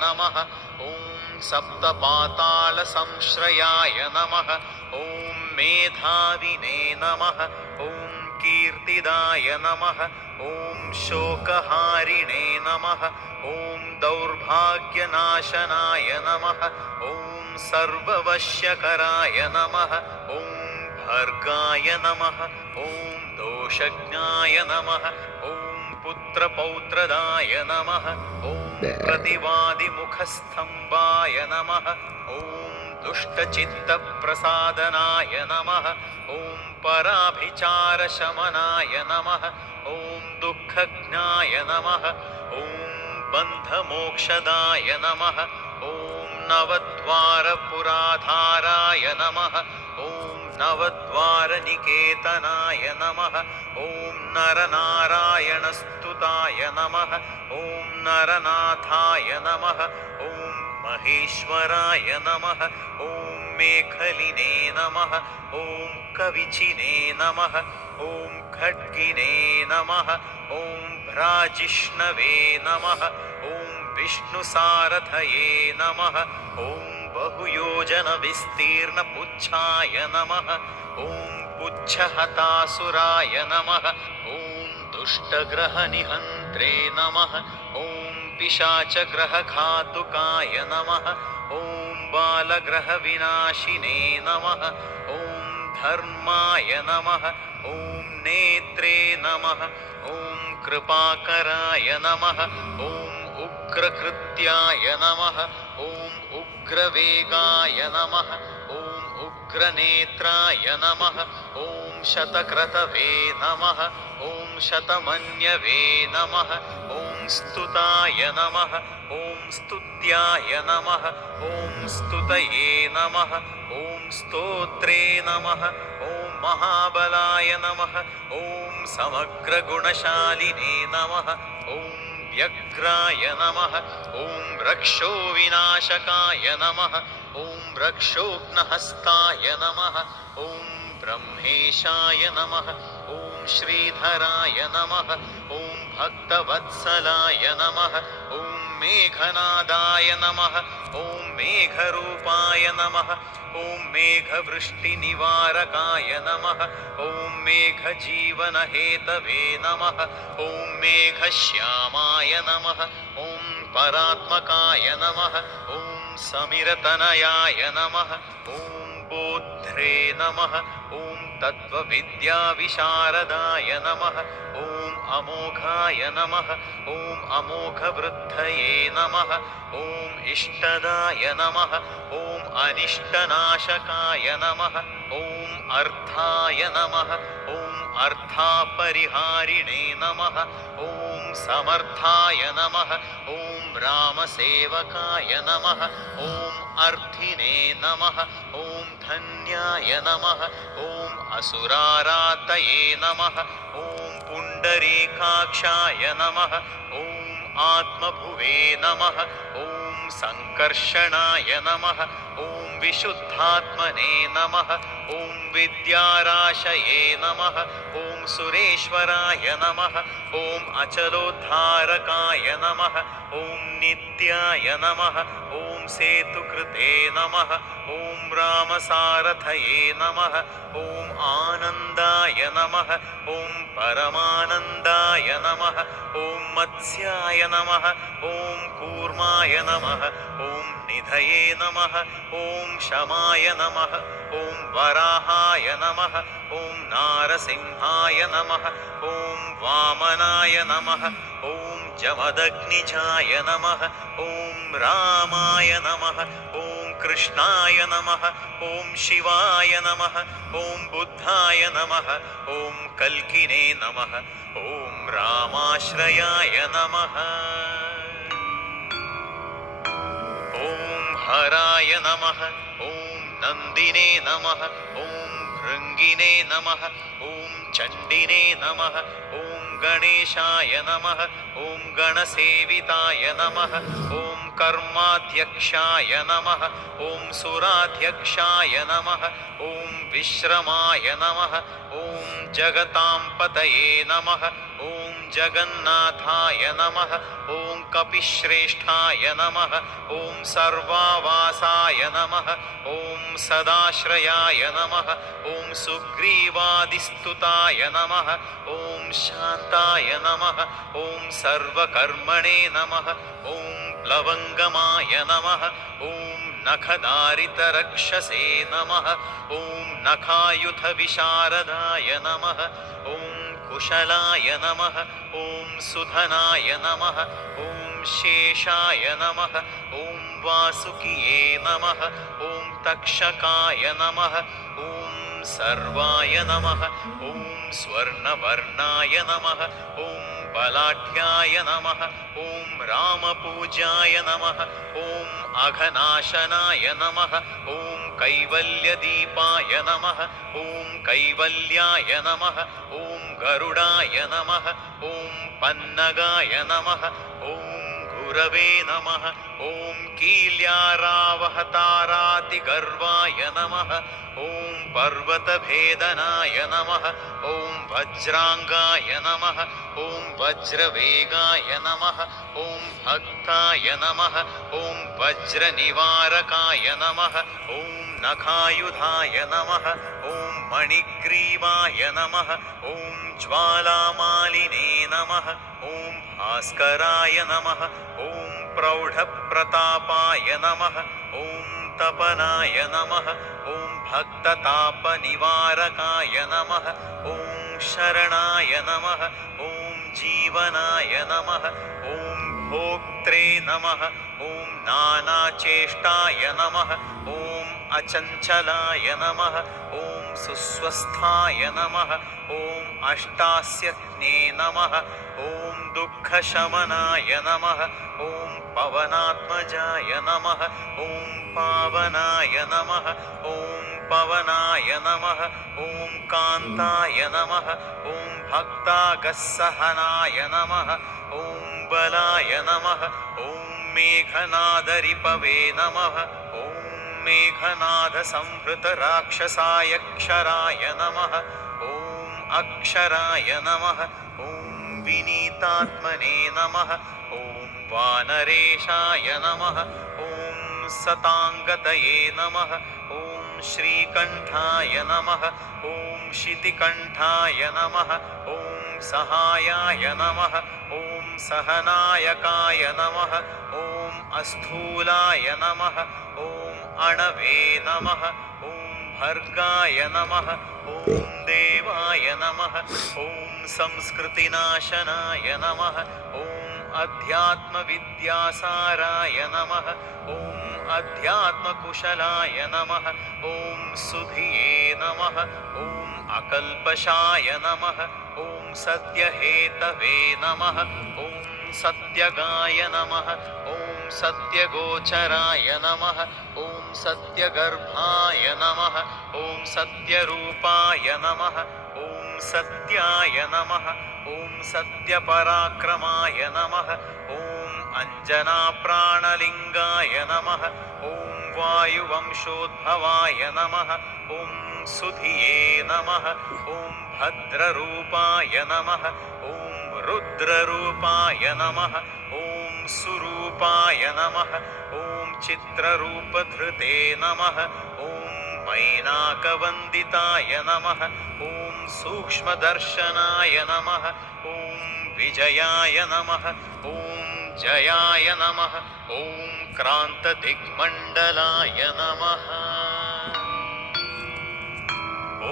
नमः ॐ सप्तपातालसंश्रयाय नमः ॐ मेधाविने नमः ॐ कीर्तिदाय नमः ॐ शोकहारिणे नमः ॐ दौर्भाग्यनाशनाय नमः ॐ सर्ववश्यकराय नमः ॐ भर्गाय नमः ॐ दोषज्ञाय नमः ॐ पुत्रपौत्रदाय नमः ॐ प्रतिवादिमुखस्तम्भाय नमः ॐ दुष्टचित्तप्रसादनाय नमः ॐ पराभिचारशमनाय नमः ॐ दुःखज्ञाय नमः ॐ बन्धमोक्षदाय नमः ॐ नवद्वारपुराधाराय नमः ॐ नवद्वारनिकेतनाय नमः ॐ नरनारायणस्तुताय नमः ॐ नरनाथाय नमः ॐ महेश्वराय नमः ॐ मेखलिने नमः ॐ कविचिने नमः ॐ खड्गिने नमः ॐ भ्राजिष्णवे नमः ॐ विष्णुसारथये नमः ॐ बहुयोजनविस्तीर्णपुच्छाय नमः ॐ पुच्छहतासुराय नमः ॐ दुष्टग्रहनिहन्त्रे नमः ॐ पिशाचग्रहघातुकाय नमः ॐ बालग्रहविनाशिने नमः ॐ धर्माय नमः ॐ नेत्रे नमः ॐ कृपाकराय नमः ॐ उग्रकृत्याय नमः ॐ उग्रवेगाय नमः ॐ उग्रनेत्राय नमः ॐ शतक्रतवे नमः ॐ शतमन्यवे नमः ॐ स्तुताय नमः ॐ स्तुत्याय नमः ॐ स्तुतये नमः ॐ स्तोत्रे नमः ॐ महाबलाय नमः ॐ समग्रगुणशालिने नमः ॐ व्यग्राय नमः ॐ रक्षोविनाशकाय नमः ॐ रक्षोघ्नहस्ताय नमः ॐ ब्रह्मेशाय नमः ॐ श्रीधराय नमः ॐ भक्तवत्सलाय नमः ॐ मेघनादाय नमः ॐ मेघरूपाय नमः ॐ मेघवृष्टिनिवारकाय नमः ॐ मेघजीवनहेतवे नमः ॐ मेघश्यामाय नमः ॐ परात्मकाय नमः ॐ समिरतनयाय नमः ॐ बोध्रे नमः ॐ तत्त्वविद्याविशारदाय नमः ॐ अमोघाय नमः ॐ अमोघवृद्धये नमः ॐ इष्टदाय नमः ॐ अनिष्टनाशकाय नमः ॐ अर्थाय नमः ॐ अर्थापरिहारिणे नमः ॐ समर्थाय नमः ॐ रामसेवकाय नमः ॐ अर्थिने नमः ॐ धन्याय नमः ॐ असुरारातये नमः ॐ पुण्डरीकाक्षाय नमः ॐ आत्मभुवे नमः ॐ सङ्कर्षणाय नमः ॐ विशुद्धात्मने नमः ॐ विद्याराशये नमः ॐ सुरेश्वराय नमः ॐ अचलोद्धारकाय नमः ॐ नित्याय नमः ॐ सेतुकृते नमः ॐ रामसारथये नमः ॐ आनन्दाय नमः ॐ परमानन्दाय नमः ॐ मत्स्याय नमः ॐ कूर्माय नमः ॐ निधये नमः ॐ शमाय नमः ॐ वराहाय नमः ॐ नारसिंहाय नमः ॐ वामनाय नमः ॐ जमदग्निजाय नमः ॐ रामाय नमः ॐ कृष्णाय नमः ॐ शिवाय नमः ॐ बुद्धाय नमः ॐ कल्किने नमः ॐ रामाश्रयाय नमः ॐ हराय नमः ॐ नन्दिने नमः ॐ भृङ्गिने नमः ॐ चण्डिने नमः ॐ गणेशाय नमः ॐ गणसेविताय नमः ॐ कर्माध्यक्षाय नमः ॐ सुराध्यक्षाय नमः ॐ विश्रमाय नमः ॐ जगतां पतये नमः ॐ जगन्नाथाय नमः ॐ कपिश्रेष्ठाय नमः ॐ सर्वावासाय नमः ॐ सदाश्रयाय नमः ॐ सुग्रीवादिस्तुताय नमः ॐ शान्ताय नमः ॐ सर्वकर्मणे नमः ॐ प्लवङ्गमाय नमः ॐ नखदारितरक्षसे नमः ॐ नखायुधविशारदाय नमः ॐ कुशलाय नमः ॐ सुधनाय नमः ॐ शेषाय नमः ॐ वासुकिये नमः ॐ तक्षकाय नमः ॐ सर्वाय नमः ॐ स्वर्णवर्णाय नमः ॐ बलाढ्याय नमः ॐ रामपूजाय नमः ॐ अघनाशनाय नमः ॐ कैवल्यदीपाय नमः ॐ कैवल्याय नमः ॐ गरुडाय नमः ॐ पन्नगाय नमः ॐ गुरवे नमः ॐ कील्यारावहतारातिगर्वाय नमः ॐ पर्वतभेदनाय नमः ॐ वज्राङ्गाय नमः ॐ वज्रवेगाय नमः ॐ भक्ताय नमः ॐ वज्रनिवारकाय नमः ॐ नखायुधाय नमः ॐ मणिग्रीवाय नमः ॐ ज्वालामालिने नमः ॐ भास्कराय नमः ॐ प्रौढप्रतापाय नमः ॐ तपनाय नमः ॐ भक्ततापनिवारकाय नमः ॐ शरणाय नमः ॐ जीवनाय नमः ॐ भोक्त्रे नमः ॐ नानाचेष्टाय नमः ॐ अचञ्चलाय नमः ॐ सुस्वस्थाय नमः ॐ अष्टास्यज्ञे नमः ॐ दुःखशमनाय नमः ॐ पवनात्मजाय नमः ॐ पावनाय नमः ॐ पवनाय नमः ॐ कान्ताय नमः ॐ भक्तागस्सहनाय नमः ॐ बलाय नमः ॐ मेघनादरिपवे नमः ॐ मेघनादसंहृतराक्षसाय नमः ॐ अक्षराय नमः ॐ विनीतात्मने नमः ॐ वानरेशाय नमः ॐ सताङ्गतये नमः ॐ श्रीकण्ठाय नमः ॐ शितिकण्ठाय नमः ॐ सहायाय नमः ॐ सहनायकाय नमः ॐ अस्थूलाय नमः ॐ अणवे नमः ॐ भर्गाय नमः ॐ देवाय नमः ॐ संस्कृतिनाशनाय नमः ॐ अध्यात्मविद्यासाराय नमः ॐ अध्यात्मकुशलाय नमः ॐ सुधिये नमः ॐ अकल्पशाय नमः ॐ सत्यहेतवे नमः ॐ सत्यगाय नमः ॐ सत्यगोचराय नमः ॐ सत्यगर्भाय नमः ॐ सत्यरूपाय नमः ॐ सत्याय नमः ॐ सत्यपराक्रमाय नमः ॐ अञ्जनाप्राणलिङ्गाय नमः ॐ वायुवंशोद्भवाय नमः ॐ सुधिये नमः ॐ भद्ररूपाय नमः ॐ रुद्ररूपाय नमः ॐ सुरूपाय नमः ॐ चित्ररूपधृते नमः ॐ मैनाकवन्दिताय नमः ॐ सूक्ष्मदर्शनाय नमः ॐ विजयाय नमः ॐ जयाय नमः ॐ क्रान्तदिग्मण्डलाय नमः ॐ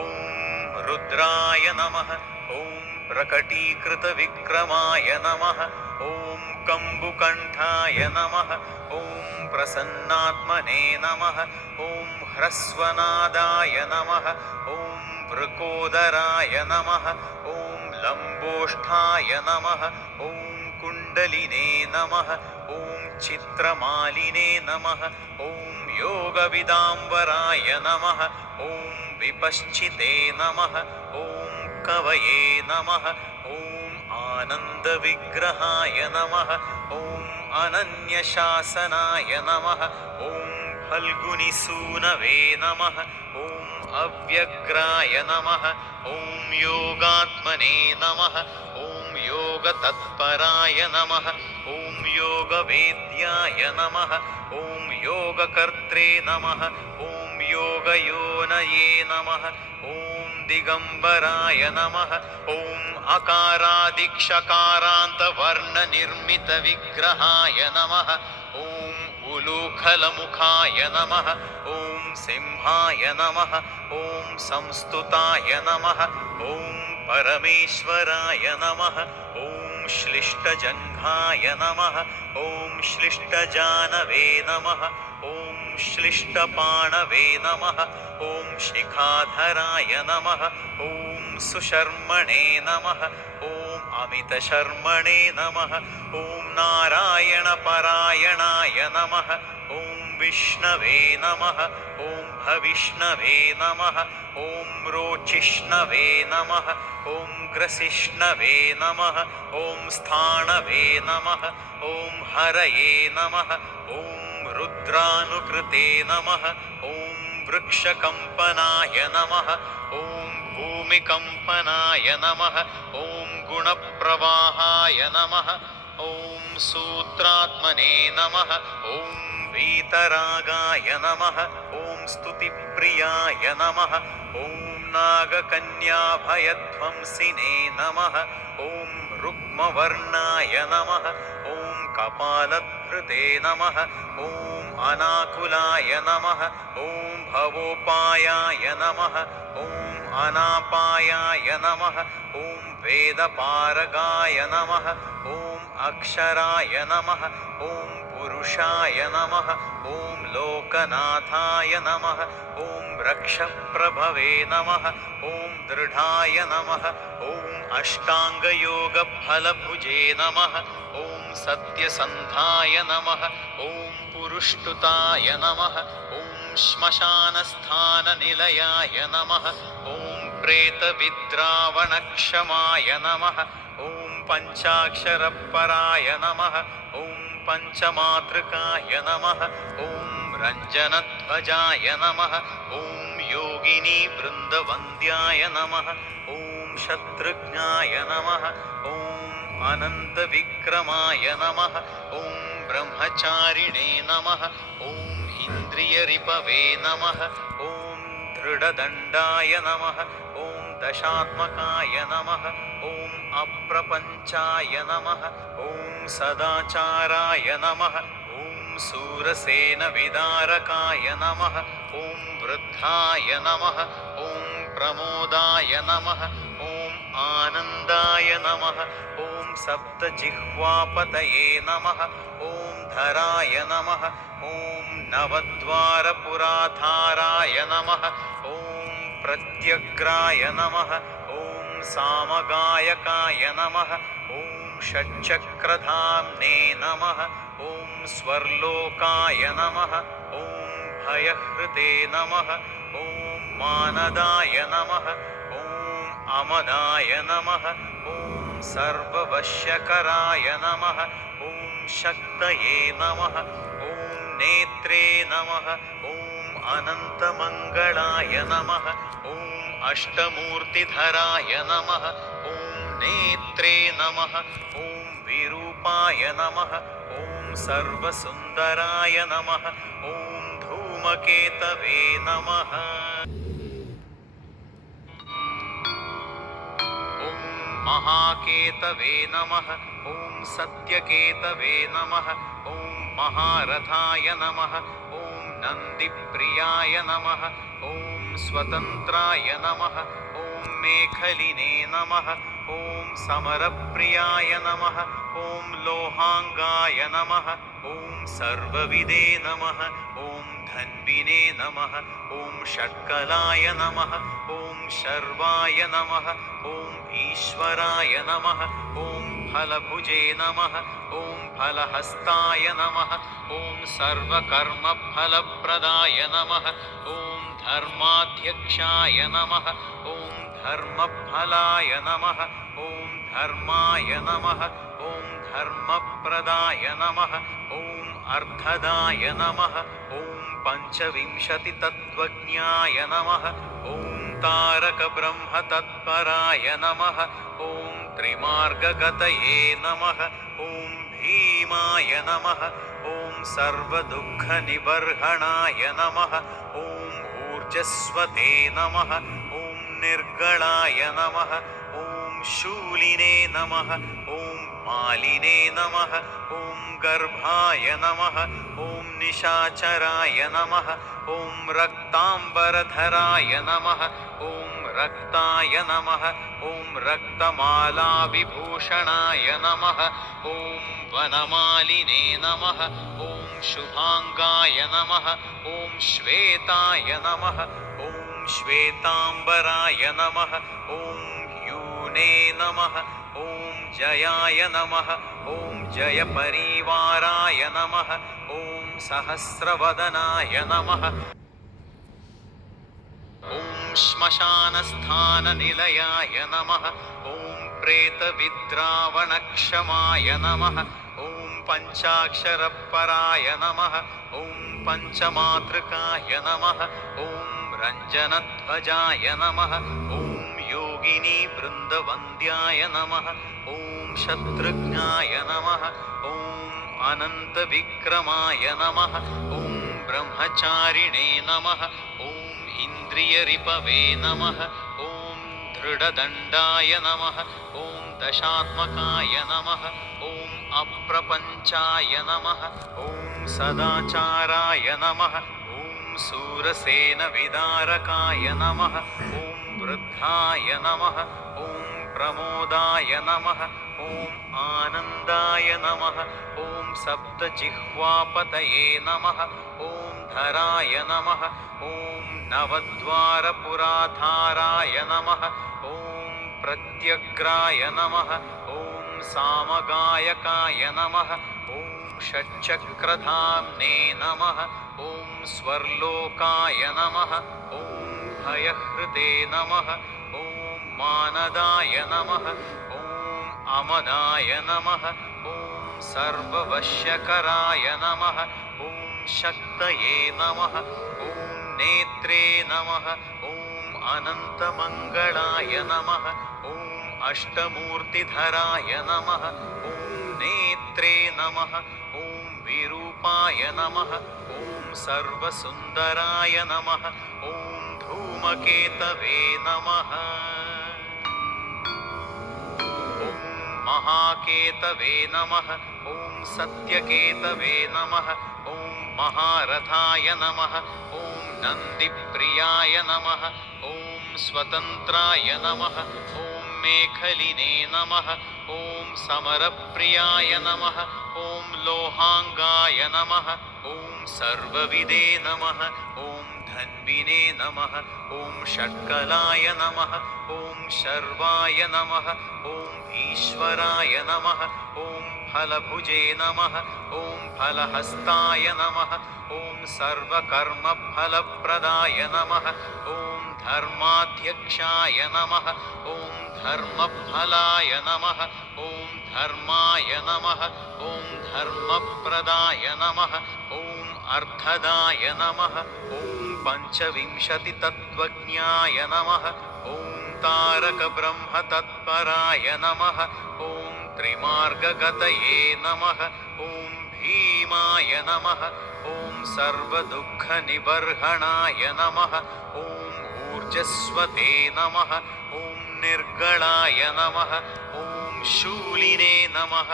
रुद्राय नमः ॐ प्रकटीकृतविक्रमाय नमः ॐ कम्बुकण्ठाय नमः ॐ प्रसन्नात्मने नमः ॐ ह्रस्वनादाय नमः ॐ वृकोदराय नमः ॐ लम्बोष्ठाय नमः ॐ कुण्डलिने नमः ॐ चित्रमालिने नमः ॐ योगविदाम्बराय नमः ॐ विपश्चिते नमः ॐ कवये नमः ॐ आनन्दविग्रहाय नमः ॐ अनन्यशासनाय नमः ॐ फल्गुनिसूनवे नमः ॐ अव्यग्राय नमः ॐ योगात्मने नमः ॐ योगतत्पराय नमः ॐ योगवेद्याय नमः ॐ योगकर्त्रे नमः ॐ योगयोनये नमः ॐ दिगम्बराय नमः ॐ अकारादिक्षकारान्तवर्णनिर्मितविग्रहाय नमः ॐ उलूखलमुखाय नमः ॐ सिंहाय नमः ॐ संस्तुताय नमः ॐ परमेश्वराय नमः ॐ श्लिष्टजङ्घाय नमः ॐ श्लिष्टजानवे नमः ॐ श्लिष्टपाणवे नमः ॐ शिखाधराय नमः ॐ सुशर्मणे नमः ॐ अमितशर्मणे नमः ॐ नारायणपरायणाय नमः ॐ विष्णवे नमः ॐ भविष्णवे नमः ॐ रोचिष्णवे नमः ॐ ग्रसिष्णवे नमः ॐ स्थाणवे नमः ॐ हरये नमः ॐ रुद्रानुकृते नमः ॐ वृक्षकम्पनाय नमः ॐ भूमिकम्पनाय नमः ॐ गुणप्रवाहाय नमः ॐ सूत्रात्मने नमः ॐ वीतरागाय नमः ॐ स्तुतिप्रियाय नमः ॐ नागकन्याभयध्वंसिने नमः ॐ रुक्मवर्णाय नमः ॐ कपालभृते नमः ॐ अनाकुलाय नमः ॐ भवोपायाय नमः ॐ अनापायाय नमः ॐ वेदपारगाय नमः ॐ अक्षराय नमः ॐ पुरुषाय नमः ॐ लोकनाथाय नमः ॐ रक्षप्रभवे नमः ॐ दृढाय नमः ॐ अष्टाङ्गयोगफलभुजे नमः ॐ सत्यसन्धाय नमः ॐ पुरुष्टुताय नमः ॐ श्मशानस्थाननिलयाय नमः ॐ प्रेतविद्रावणक्षमाय नमः ॐ पञ्चाक्षरपराय नमः ॐ पञ्चमातृकाय नमः ॐ रञ्जनध्वजाय नमः ॐ योगिनीवृन्दवन्द्याय नमः ॐ शत्रुघ्नाय नमः ॐ अनन्तविक्रमाय नमः ॐ ब्रह्मचारिणे नमः ॐ इन्द्रियरिपवे नमः ॐ दृढदण्डाय नमः ॐ दशात्मकाय नमः ॐ अप्रपञ्चाय नमः ॐ सदाचाराय नमः ॐ सूरसेनविदारकाय नमः ॐ वृद्धाय नमः ॐ प्रमोदाय नमः ॐ आनन्दाय नमः ॐ सप्तजिह्वापतये नमः ॐ धराय नमः ॐ नवद्वारपुराधाराय नमः ॐ प्रत्यग्राय नमः ॐ सामगायकाय नमः ॐ षट्चक्रधाम्ने नमः ॐ स्वर्लोकाय नमः ॐ भयहृते नमः ॐ मानदाय नमः ॐ अमदाय नमः ॐ सर्ववश्यकराय नमः ॐ शक्तये नमः ॐ नेत्रे नमः ॐ अनन्तमङ्गलाय नमः ॐ अष्टमूर्तिधराय नमः ॐ नेत्रे नमः ॐ विरूपाय नमः ॐ सर्वसुन्दराय नमः ॐ धूमकेतवे नमः ॐ महाकेतवे नमः ॐ सत्यकेतवे नमः ॐ महारथाय नमः ॐ नन्दिप्रियाय नमः ॐ स्वतन्त्राय नमः ॐ मेखलिने नमः ॐ समरप्रियाय नमः ॐ लोहाङ्गाय नमः ॐ सर्वविदे नमः ॐ धन्विने नमः ॐ षट्कलाय नमः ॐ शर्वाय नमः ॐ ईश्वराय नमः ॐ फलभुजे नमः ॐ फलहस्ताय नमः ॐ सर्वकर्मफलप्रदाय नमः ॐ धर्माध्यक्षाय नमः ॐ धर्मफलाय नमः ॐ धर्माय नमः ॐ धर्मप्रदाय नमः ॐ अर्थदाय नमः ॐ पञ्चविंशतितत्त्वज्ञाय नमः ॐ तारकब्रह्मतत्पराय नमः ॐ त्रिमार्गगतये नमः ॐ भीमाय नमः ॐ सर्वदुःखनिबर्हणाय नमः ॐ ऊर्जस्वते नमः ॐ निर्गलाय नमः ॐ शूलिने नमः ॐ मालिने नमः ॐ गर्भाय नमः ॐ निशाचराय नमः ॐ रक्ताम्बरधराय नमः ॐ रक्ताय नमः ॐ रक्तमालाविभूषणाय नमः ॐ वनमालिने नमः ॐ शुभाङ्गाय नमः ॐ श्वेताय नमः ॐ श्वेतांबराय नमः ॐ यूने नमः ॐ जयाय नमः ॐ जयपरिवाराय नमः ॐ सहस्रवदनाय नमः ॐ श्मशानस्थाननिलयाय नमः ॐ प्रेतविद्रावणक्षमाय नमः ॐ पञ्चाक्षरपराय नमः ॐ पञ्चमातृकाय नमः ॐ रञ्जनध्वजाय नमः ॐ योगिनीवृन्दवन्द्याय नमः ॐ शत्रुघ्नाय नमः ॐ अनन्तविक्रमाय नमः ॐ ब्रह्मचारिणे नमः ॐ इन्द्रियरिपवे नमः ॐ दृढदण्डाय नमः ॐ दशात्मकाय नमः ॐ अप्रपञ्चाय नमः ॐ सदाचाराय नमः ॐ सूरसेनविदारकाय नमः ॐ वृद्धाय नमः ॐ प्रमोदाय नमः ॐ आनन्दाय नमः ॐ सप्तजिह्वापतये नमः ॐ धराय नमः ॐ नवद्वारपुराधाराय नमः ॐ प्रत्यग्राय नमः ॐ सामगायकाय नमः ॐ षट्चक्रधाम्ने नमः ॐ स्वर्लोकाय नमः ॐ भयहृते नमः ॐ मानदाय नमः ॐ अमदाय नमः ॐ सर्ववश्यकराय नमः ॐ शक्तये नमः ॐ नेत्रे नमः ॐ अनन्तमङ्गलाय नमः ॐ अष्टमूर्तिधराय नमः ॐ नेत्रे नमः ॐ विरूपाय नमः ॐ सर्वसुन्दराय नमः ॐ धूमकेतवे नमः ॐ महाकेतवे नमः ॐ सत्यकेतवे नमः ॐ महारथाय नमः ॐ नन्दिप्रियाय नमः ॐ स्वतन्त्राय नमः ॐ मेखलिने नमः ॐ समरप्रियाय नमः ॐ लोहाङ्गाय नमः ॐ सर्वविदे नमः ॐ धन्विने नमः ॐ षट्कलाय नमः ॐ शर्वाय नमः ॐ ईश्वराय नमः ॐ फलभुजे नमः ॐ फलहस्ताय नमः ॐ सर्वकर्मफलप्रदाय नमः ॐ धर्माध्यक्षाय नमः ॐ धर्मफलाय नमः ॐ धर्माय नमः ॐ धर्मप्रदाय नमः ॐ अर्थदाय नमः ॐ पञ्चविंशतितत्त्वज्ञाय नमः ॐ तारकब्रह्मतत्पराय नमः ॐ त्रिमार्गगतये नमः ॐ भीमाय नमः ॐ सर्वदुःखनिबर्हणाय नमः ॐ ऊर्जस्वते नमः ॐ निर्गलाय नमः ॐ शूलिने नमः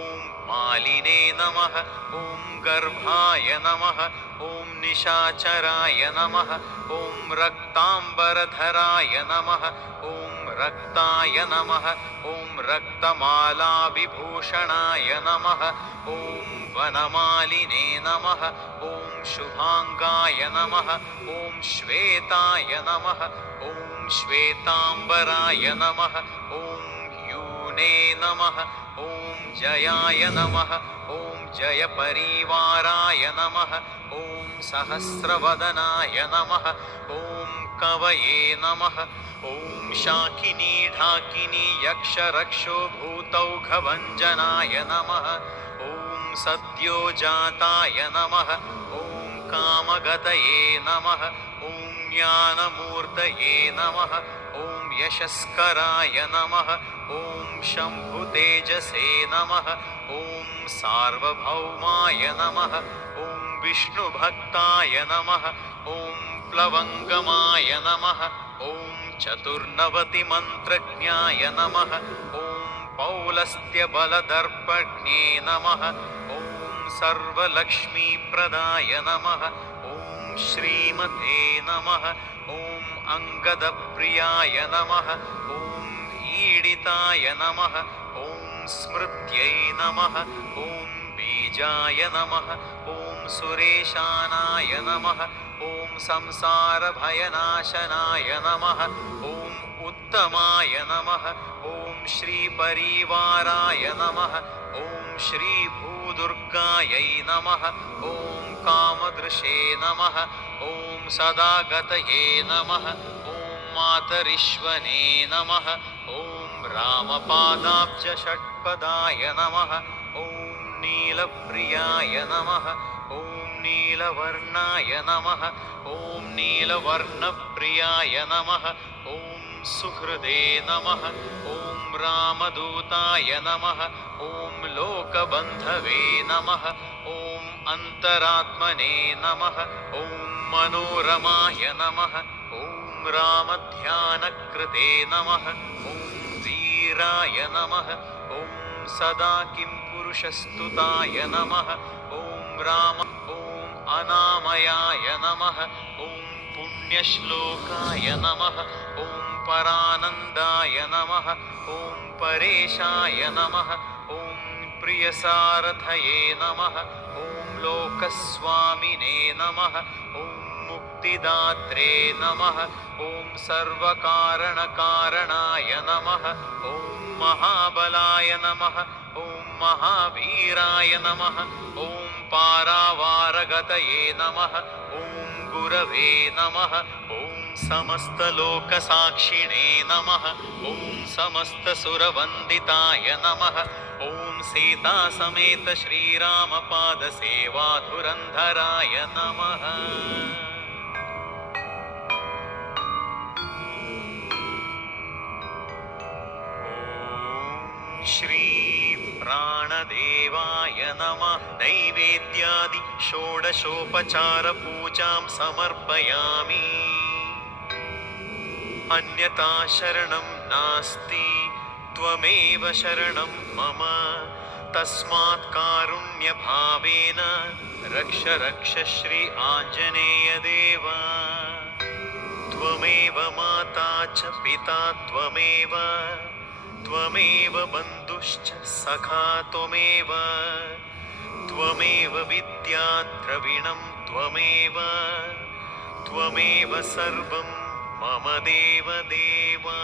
ॐ मालिने नमः ॐ गर्भाय नमः ॐ निशाचराय नमः ॐ रक्ताम्बरधराय नमः ॐ रक्ताय नमः ॐ रक्तमालाविभूषणाय नमः ॐ वनमालिने नमः ॐ शुभाङ्गाय नमः ॐ श्वेताय नमः ॐ श्वेताम्बराय नमः ॐ यूने नमः ॐ जयाय नमः ॐ जयपरिवाराय नमः ॐ सहस्रवदनाय नमः ॐ कवये नमः ॐ शाकिनी ढाकिनी यक्षरक्षो भूतौघभञ्जनाय नमः ॐ सद्योजाताय नमः ॐ कामगतये नमः ॐ ज्ञानमूर्तये नमः ॐ यशस्कराय नमः ॐ शम्भुतेजसे नमः ॐ सार्वभौमाय नमः ॐ विष्णुभक्ताय नमः ॐ प्लवङ्गमाय नमः ॐ चतुर्नवतिमन्त्रज्ञाय नमः ॐ पौलस्त्यबलदर्पज्ञे नमः ॐ सर्वलक्ष्मीप्रदाय नमः ॐ श्रीमते नमः ॐ अङ्गदप्रियाय नमः ॐ ईडिताय नमः ॐ स्मृत्यै नमः ॐ बीजाय नमः ॐ सुरेशानाय नमः ॐ ॐ संसारभयनाशनाय नमः ॐ उत्तमाय नमः ॐ श्रीपरिवाराय नमः ॐ श्रीभूदुर्गायै नमः ॐ कामदृशे नमः ॐ सदागतये नमः ॐ मातरिश्वने नमः ॐ रामपादाब्जषट्पदाय नमः ॐ नीलप्रियाय नमः ॐ नीलवर्णाय नमः ॐ नीलवर्णप्रियाय नमः ॐ सुहृदे नमः ॐ रामदूताय नमः ॐ लोकबन्धवे नमः ॐ अन्तरात्मने नमः ॐ मनोरमाय नमः ॐ रामध्यानकृते नमः ॐ वीराय नमः ॐ सदा किं पुरुषस्तुताय नमः ॐ राम ॐ अनामयाय नमः ॐ पुण्यश्लोकाय नमः ॐ परानन्दाय नमः ॐ परेशाय नमः ॐ प्रियसारथये नमः ॐ लोकस्वामिने नमः ॐ मुक्तिदात्रे नमः ॐ सर्वकारणकारणाय नमः ॐ महाबलाय नमः ॐ महावीराय नमः ॐ पारावारगतये नमः ॐ गुरवे नमः ॐ समस्तलोकसाक्षिणे नमः ॐ समस्तसुरवन्दिताय नमः ॐ सीतासमेत श्रीरामपादसेवाधुरन्धराय नमः श्रीप्राणदेवाय नमः नैवेद्यादि षोडशोपचारपूजां समर्पयामि अन्यथा शरणं नास्ति त्वमेव शरणं मम तस्मात् कारुण्यभावेन रक्ष रक्ष श्री आञ्जनेयदेव त्वमेव माता च पिता त्वमेव त्वमेव बन्धुश्च सखा त्वमेव त्वमेव विद्या द्रविणं त्वमेव त्वमेव सर्वं मम देव देवा